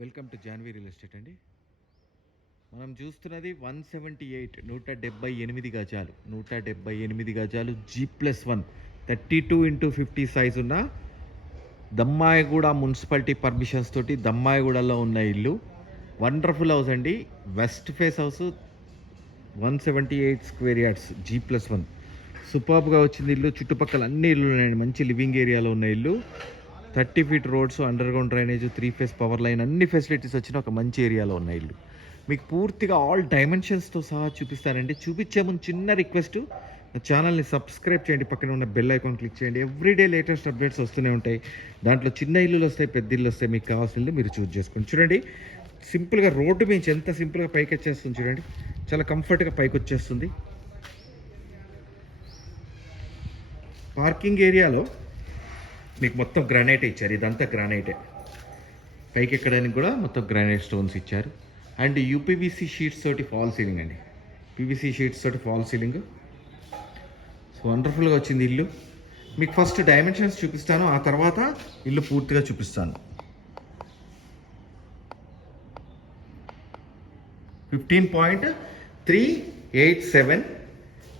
Welcome to Janvi real estate అండి. మనం చూస్తున్నది వన్ సెవెంటీ ఎయిట్ నూట డెబ్బై ఎనిమిది గజాలు నూట డెబ్బై ఎనిమిది గజాలు G plus one thirty two into fifty size ఉన్న దమ్మాయిగూడ మున్సిపాలిటీ పర్మిషన్స్ తోటి దమ్మాయిగూడలో ఉన్న ఇల్లు. వండర్ఫుల్ హౌస్ అండి. West face house one seventy eight square yards G plus one. సూపర్గా వచ్చింది ఇల్లు. చుట్టుపక్కల అన్ని ఇల్లు ఉన్నాయండి. మంచి లివింగ్ ఏరియాలో ఉన్న ఇల్లు. Thirty feet roads underground drainage three phase power line అన్ని ఫెసిలిటీస్ వచ్చిన ఒక మంచి ఏరియాలో ఉన్న ఇల్లు. మీకు పూర్తిగా ఆల్ డైమెన్షన్స్తో సహా చూపిస్తానండి. చూపించే ముందు చిన్న రిక్వెస్ట్ నా ఛానల్ని సబ్స్క్రైబ్ చేయండి. పక్కన ఉన్న బెల్ ఐకాన్ క్లిక్ చేయండి. ఎవ్రీడే లేటెస్ట్ అప్డేట్స్ వస్తూనే ఉంటాయి. దాంట్లో చిన్న ఇల్లులు వస్తాయి పెద్ద ఇల్లు వస్తాయి. మీకు కావాల్సిన ఇల్లు మీరు చూస్ చేసుకోండి చూడండి. సింపుల్గా రోడ్డు మించి ఎంత సింపుల్గా పైకి వచ్చేస్తుంది చూడండి. చాలా కంఫర్ట్గా పైకి వచ్చేస్తుంది. పార్కింగ్ ఏరియాలో మీకు మొత్తం గ్రానైట్ ఇచ్చారు. ఇదంతా గ్రానైటే. పైకి ఎక్కడానికి కూడా మొత్తం గ్రానైట్ స్టోన్స్ ఇచ్చారు. అండ్ యూపీవీసీ షీట్స్ తోటి ఫాల్ సీలింగ్ అండి. పీవీసీ షీట్స్ తోటి ఫాల్ సీలింగ్. సో వండర్ఫుల్గా వచ్చింది ఇల్లు. మీకు ఫస్ట్ డైమెన్షన్స్ చూపిస్తాను. ఆ తర్వాత ఇల్లు పూర్తిగా చూపిస్తాను. Fifteen point three eight seven.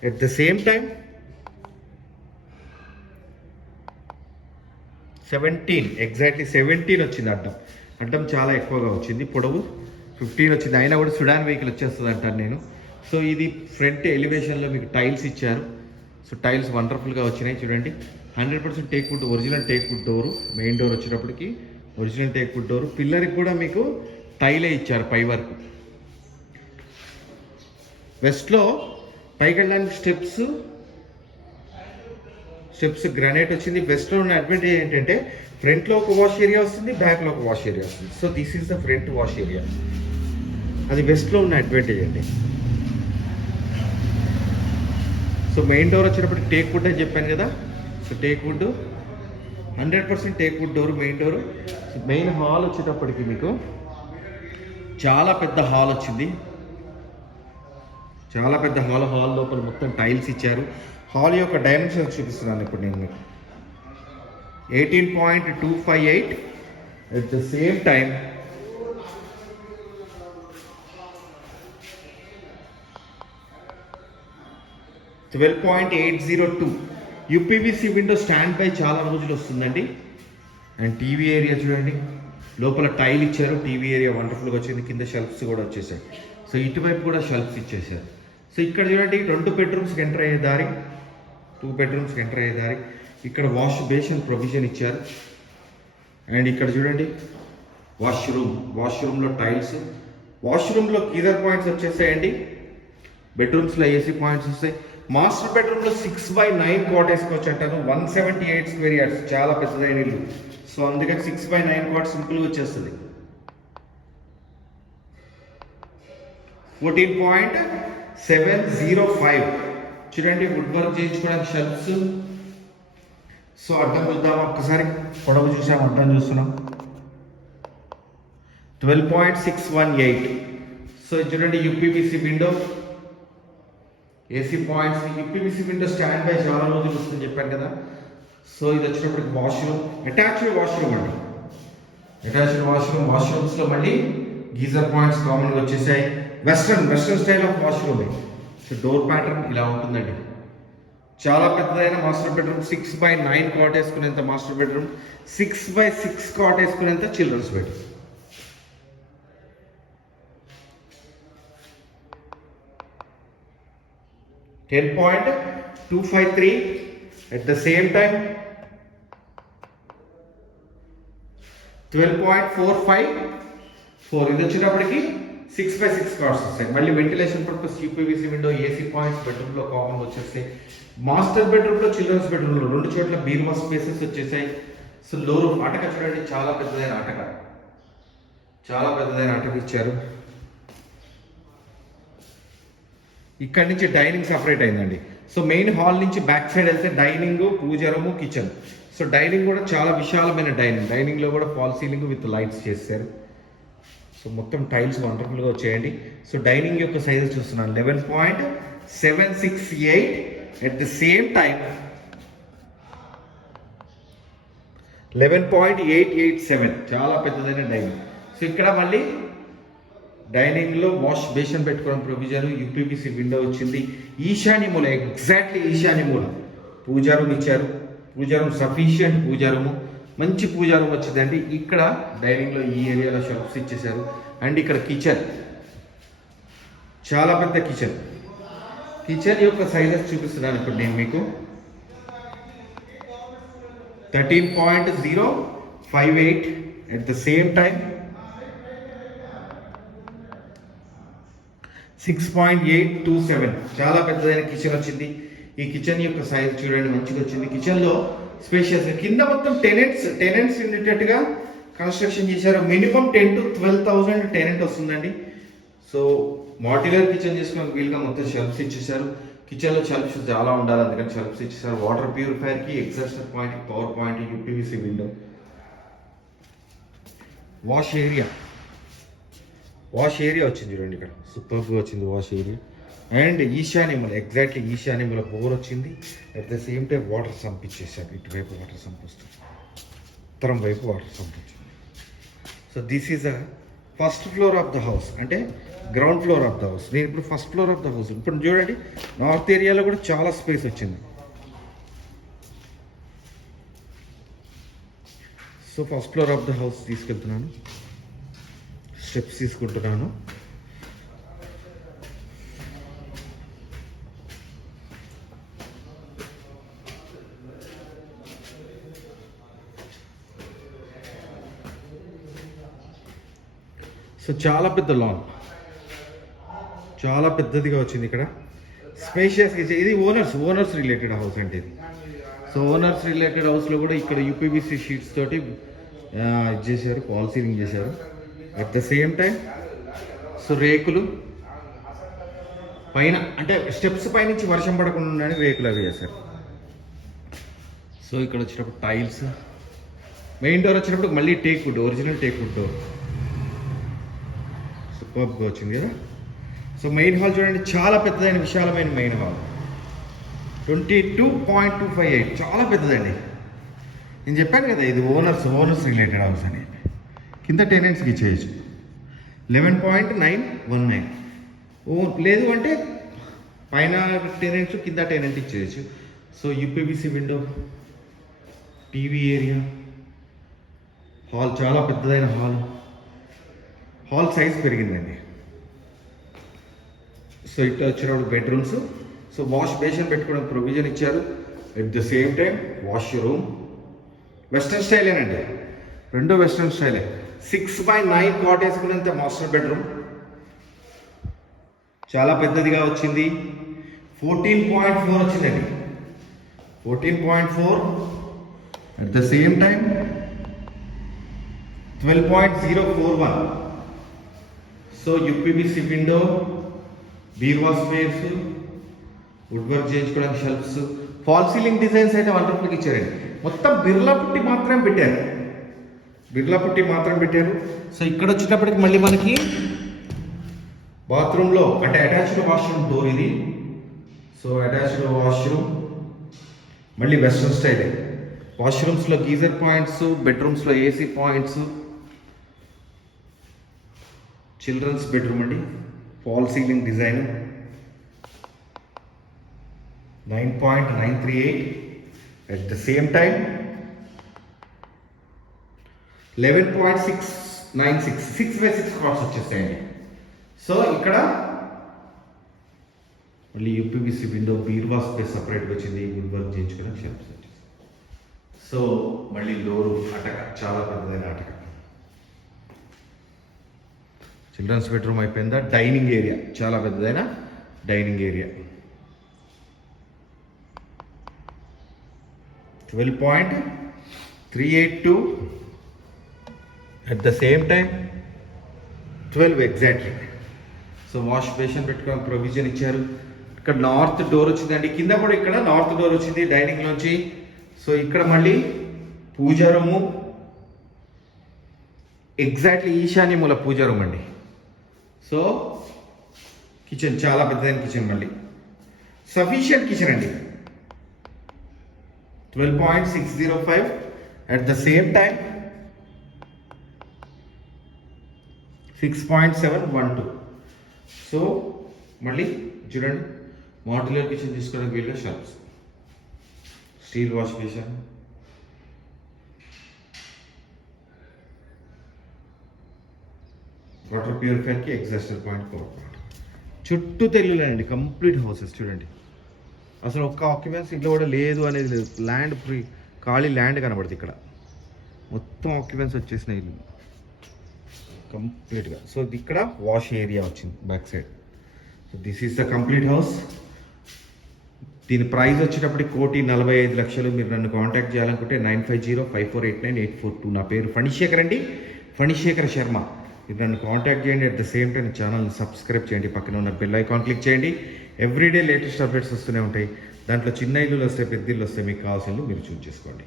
At the same time seventeen exactly seventeen వచ్చింది అడ్డం. అడ్డం చాలా ఎక్కువగా వచ్చింది. పొడవు ఫిఫ్టీన్ వచ్చింది. అయినా కూడా సుడాన్ వెహికల్ వచ్చేస్తుంది అంటాను నేను. సో ఇది ఫ్రంట్ ఎలివేషన్లో మీకు టైల్స్ ఇచ్చారు. సో టైల్స్ వండర్ఫుల్గా వచ్చినాయి చూడండి. Hundred percent teak wood original teak wood door main door వచ్చేటప్పటికి ఒరిజినల్ టేక్ వుడ్ డోరు పిల్లర్కి కూడా మీకు టైలే ఇచ్చారు పై వరకు. వెస్ట్లో పైకి వెళ్ళడానికి స్టెప్స్ స్టెప్స్ గ్రానైట్ వచ్చింది. వెస్ట్లో ఉన్న అడ్వాంటేజ్ ఏంటంటే ఫ్రంట్లో ఒక వాష్ ఏరియా వస్తుంది బ్యాక్లో ఒక వాష్ ఏరియా వస్తుంది. So this is the front wash area అది వెస్ట్లో ఉన్న అడ్వాంటేజ్ అండి సో మెయిన్ డోర్ వచ్చేటప్పటికి టేక్ వుడ్ అని చెప్పాను కదా. So teak wood hundred percent teak wood door main door so main hall వచ్చేటప్పటికి మీకు చాలా పెద్ద హాల్ వచ్చింది. చాలా పెద్ద హాల్ హాల్ లోపల మొత్తం టైల్స్ ఇచ్చారు. హాల్ యొక్క డైమెన్షన్స్ చూపిస్తున్నాను ఇప్పుడు నేను మీకు. Eighteen point two five eight at the same time twelve point eight zero two UPVC window stand by చాలా రోజులు వస్తుందండి. అండ్ టీవీ ఏరియా చూడండి. లోపల టైల్ ఇచ్చారు. టీవీ ఏరియా వండర్ఫుల్గా వచ్చింది. కింద షెల్ఫ్స్ కూడా వచ్చేసాయి. సో ఇటువైపు కూడా షెల్ఫ్స్ ఇచ్చేసారు. సో ఇక్కడ చూడండి రెండు బెడ్రూమ్స్కి ఎంటర్ అయ్యే దారి. టూ బెడ్రూమ్స్కి ఎంటర్ అయ్యే దారి. ఇక్కడ వాష్ బేసిన్ ప్రొవిజన్ ఇచ్చారు. అండ్ ఇక్కడ చూడండి వాష్రూమ్ వాష్రూమ్లో టైల్స్ వాష్రూమ్లో కీదర్ పాయింట్స్ వచ్చేసాయండి బెడ్రూమ్స్లో ఏసీ పాయింట్స్ వస్తాయి. మాస్టర్ బెడ్రూమ్లో సిక్స్ బై నైన్ కాట్ వేసుకోవచ్చు అంటాను. One seventy eight square yards చాలా పెద్దదైన ఇల్లు. సో అందుకని సిక్స్ బై నైన్ కాట్ సింపుల్గా వచ్చేస్తుంది. Fourteen point seven zero five చూడండి వుడ్ వర్క్ చేయించుకోవడానికి షర్ట్స్ సో అడ్డం చూద్దాం ఒక్కసారి పొడవు చూసాం అడ్డం చూస్తున్నాం. Twelve point six one eight so ఇది చూడండి UPVC window AC points UPVC window stand by చాలా రోజులు వస్తుందని చెప్పాను కదా. సో ఇది వచ్చినప్పటికి వాష్రూమ్ అటాచ్డ్ వాష్రూమ్ అండి. అటాచ్డ్ వాష్రూమ్ వాష్రూమ్స్లో మళ్ళీ గీజర్ పాయింట్స్ కామన్గా వచ్చేసాయి. Western western style of washroom so door pattern ఇలా ఉంటుందండి. చాలా పెద్దదైన master bedroom six by nine cot వేసుకునేంత master bedroom six by six cot వేసుకునేంత children's bedroom ten point two five three at the same time twelve point four five four ఇది వచ్చేటప్పటికి six by six cards వస్తాయి. మళ్ళీ ventilation purpose UPVC window AC points బెడ్రూమ్లో common వచ్చేస్తాయి. Master బెడ్రూమ్లో children's బెడ్రూమ్లో రెండు చోట్ల బీర్మా స్పేసెస్ వచ్చేసాయి. సో లోరు అటక చూడండి చాలా పెద్దదైన అటక చాలా పెద్దదైన అటక ఇచ్చారు. ఇక్కడ నుంచి డైనింగ్ సపరేట్ అయిందండి. సో మెయిన్ హాల్ నుంచి బ్యాక్ సైడ్ వెళ్తే డైనింగ్ పూజరము కిచెన్ సో డైనింగ్ కూడా చాలా విశాలమైన డైనింగ్ డైనింగ్లో కూడా ఫాల్ సీలింగ్ విత్ లైట్స్ చేశారు. సో మొత్తం టైల్స్ వండర్ఫుల్గా వచ్చేయండి. సో డైనింగ్ యొక్క సైజ్ చూస్తున్నాను. Eleven point seven six eight at the same time eleven point eight eight seven. చాలా పెద్దదైన డైనింగ్. సో ఇక్కడ మళ్ళీ డైనింగ్లో వాష్ బేషన్ పెట్టుకోవడం ప్రొవిజన్. యూపీపీసీ విండో వచ్చింది. ఈశాన్య మూల ఎగ్జాక్ట్లీ ఈశాన్య మూల. పూజా రూమ్ ఇచ్చారు. పూజా రూమ్ సఫిషియంట్ పూజా మంచి పూజా రూమ్ వచ్చిందండి. ఇక్కడ డైనింగ్లో ఈ ఏరియాలో షెల్ఫ్స్ ఇచ్చేసారు అండ్ ఇక్కడ కిచెన్ చాలా పెద్ద కిచెన్ కిచెన్ యొక్క సైజెస్ చూపిస్తున్నాను ఇప్పుడు నేను మీకు. Thirteen point zero five eight at the same time six point eight two seven చాలా పెద్దదైన కిచెన్ వచ్చింది. ఈ కిచెన్ యొక్క సైజ్ చూడండి మంచిగా వచ్చింది. కిచెన్లో స్పేషియస్. కింద మొత్తం టెనెంట్స్ టెనెంట్స్ ఉండేటట్టుగా కన్స్ట్రక్షన్ చేశారు. Minimum ten to twelve thousand tenant వస్తుందండి. సో మాడ్యులర్ కిచెన్ చేసుకుని వీలుగా మొత్తం షెల్ఫ్స్ ఇచ్చేసారు కిచెన్లో షెల్ఫ్స్ చాలా ఉండాలి అందుకని షెల్ఫ్స్ ఇచ్చేసారు water ప్యూరిఫైర్కి exhauster point power point UPVC window wash area wash area వచ్చింది చూడండి ఇక్కడ. సూపర్గా వచ్చింది వాష్ ఏరియా అండ్ ఈశాన్యములు ఎగ్జాక్ట్లీ ఈశాన్యముల బోర్ వచ్చింది at the same time water sump ఇచ్చేసారు ఇటువైపు వాటర్ సంప్ వస్తుంది ఉత్తరం వైపు వాటర్ సంప్ వచ్చింది so this is a first floor of the house అంటే ground floor of the house నేను ఇప్పుడు first floor of the house ఇప్పుడు చూడండి నార్త్ ఏరియాలో కూడా చాలా స్పేస్ వచ్చింది. So first floor of the house తీసుకెళ్తున్నాను. స్టెప్స్ తీసుకుంటున్నాను. సో చాలా పెద్ద లాన్ చాలా పెద్దదిగా వచ్చింది ఇక్కడ. స్పేషియస్ ఇది ఓనర్స్ ఓనర్స్ రిలేటెడ్ హౌస్ అంటే ఇది. సో ఓనర్స్ రిలేటెడ్ హౌస్లో కూడా ఇక్కడ యూపీబీసీ షీట్స్ తోటి ఇది చేశారు పాల్ సీలింగ్ చేశారు. At the same time so రేకులు పైన అంటే స్టెప్స్ పైనుంచి వర్షం పడకుండా ఉండడానికి రేకులు అవి చేశారు. సో ఇక్కడ వచ్చినప్పుడు టైల్స్ మెయిన్ డోర్ వచ్చినప్పుడు మళ్ళీ teak wood original teak wood door సూపర్గా వచ్చింది కదా? సో మెయిన్ హాల్ చూడండి చాలా పెద్దదైన విశాలమైన main hall. Twenty two point two five eight. చాలా పెద్దదండి. నేను చెప్పాను కదా ఇది ఓనర్స్ ఓనర్స్ రిలేటెడ్ హౌస్ అని. కింద టెనెంట్స్కి ఇచ్చేయచ్చు. Eleven point nine one nine. ఓ లేదు అంటే పైన టెనెంట్స్ కింద tenant ఇచ్చేయచ్చు. So UPVC window TV area. Hall చాలా పెద్దదైన హాల్. హాల్ సైజ్ పెరిగిందండి. సో ఇట్లా వచ్చినప్పుడు బెడ్రూమ్స్ సో వాష్ బేషన్ పెట్టుకోవడం ప్రొవిజన్ ఇచ్చారు. At the same time washroom western స్టైలేనండి రెండో వెస్ట్రన్ స్టైలే సిక్స్ బై నైన్ కాట్ వేసుకునేంత మాస్టర్ బెడ్రూమ్ చాలా పెద్దదిగా వచ్చింది. ఫోర్టీన్ పాయింట్ ఫోర్ వచ్చిందండి. Fourteen point four at the same time twelve point zero four one so UPVC window బీర్వా space wood work చేయించుకోవడానికి shelves fall ceiling designs అయితే వండర్ఫుల్గా ఇచ్చారండి. మొత్తం బిర్లా పుట్టి మాత్రం పెట్టారు. బిర్లా పుట్టి మాత్రం పెట్టారు. సో ఇక్కడ వచ్చేటప్పటికి మళ్ళీ మనకి బాత్రూంలో అంటే అటాచ్డ్ వాష్రూమ్ డోర్ ఇది. సో అటాచ్డ్ వాష్రూమ్ మళ్ళీ వెస్ట్రన్ స్టైల్. వాష్రూమ్స్లో గీజర్ పాయింట్స్ బెడ్రూమ్స్లో ఏసీ పాయింట్స్ చిల్డ్రన్స్ బెడ్రూమ్ అండి. Fall ceiling design. Nine point nine three eight at the same time eleven point six nine six six by six cots వచ్చేస్తాయండి so ఇక్కడ మళ్ళీ UPVC window బీర్వా space సపరేట్గా వచ్చింది. Wood work చేయించుకుని shelves వచ్చేసి so మళ్ళీ డోరు అటక చాలా పెద్దదైన అటక. చిల్డ్రన్స్ బెడ్రూమ్ అయిపోయిందా? Dining area. చాలా పెద్దదైన? Dining area. Twelve point three eight two. At the same time twelve exactly so wash basin పెట్టుకోవడానికి ప్రొవిజన్ ఇచ్చారు. ఇక్కడ నార్త్ డోర్ వచ్చిందండి. కింద కూడా ఇక్కడ నార్త్ డోర్ వచ్చింది డైనింగ్ నుంచి సో ఇక్కడ మళ్ళీ పూజా రూము. ఎగ్జాక్ట్లీ ఈశాన్యముల పూజా రూమ్ అండి. సో కిచెన్ చాలా పెద్దదైన కిచెన్ మళ్ళీ. సఫిషియంట్ కిచెన్ అండి. Twelve point six zero five at the same time six point seven one two so మళ్ళీ చూడండి మాడ్యులర్ కిచెన్ తీసుకోవడానికి వీళ్ళ shops steel wash basin water ప్యూరిఫైర్కి exhauster point power చుట్టూ తెల్లులేనండి కంప్లీట్ హౌసెస్ చూడండి. అసలు ఒక్క ఆక్యుపెన్సీ ఇంట్లో కూడా లేదు అనేది లేదు. ల్యాండ్ ఫ్రీ ఖాళీ ల్యాండ్ కనబడుతుంది ఇక్కడ. మొత్తం ఆక్యుపెన్స్ వచ్చేసినాయి ఇల్లు. కంప్లీట్గా. సో ఇక్కడ వాష్ ఏరియా వచ్చింది back side. So this is the complete house దీని ప్రైస్ వచ్చేటప్పటికి కోటి నలభై ఐదు లక్షలు. మీరు నన్ను కాంటాక్ట్ చేయాలనుకుంటే nine five zero five four eight nine eight four two నా పేరు ఫణిశేఖర్ అండి. ఫణిశేఖర్ శర్మ. నన్ను కాంటాక్ట్ చేయండి. అట్ ద సేమ్ టైం ఛానల్ని సబ్స్క్రైబ్ చేయండి. పక్కన ఉన్న బెల్ ఐకాన్ క్లిక్ చేయండి. ఎవ్రీడే లేటెస్ట్ అప్డేట్స్ వస్తూనే ఉంటాయి. దాంట్లో చిన్న ఇల్లులు వస్తాయి పెద్ద ఇల్లు వస్తాయి మీకు కావాల్సిన మీరు చూస్ చేసుకోండి.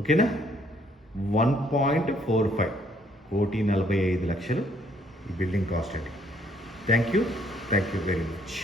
ఓకేనా వన్ పాయింట్ ఫోర్ ఫైవ్ కోటి నలభై ఐదు లక్షలు ఈ బిల్డింగ్ కాస్ట్ అండి. Thank you thank you very much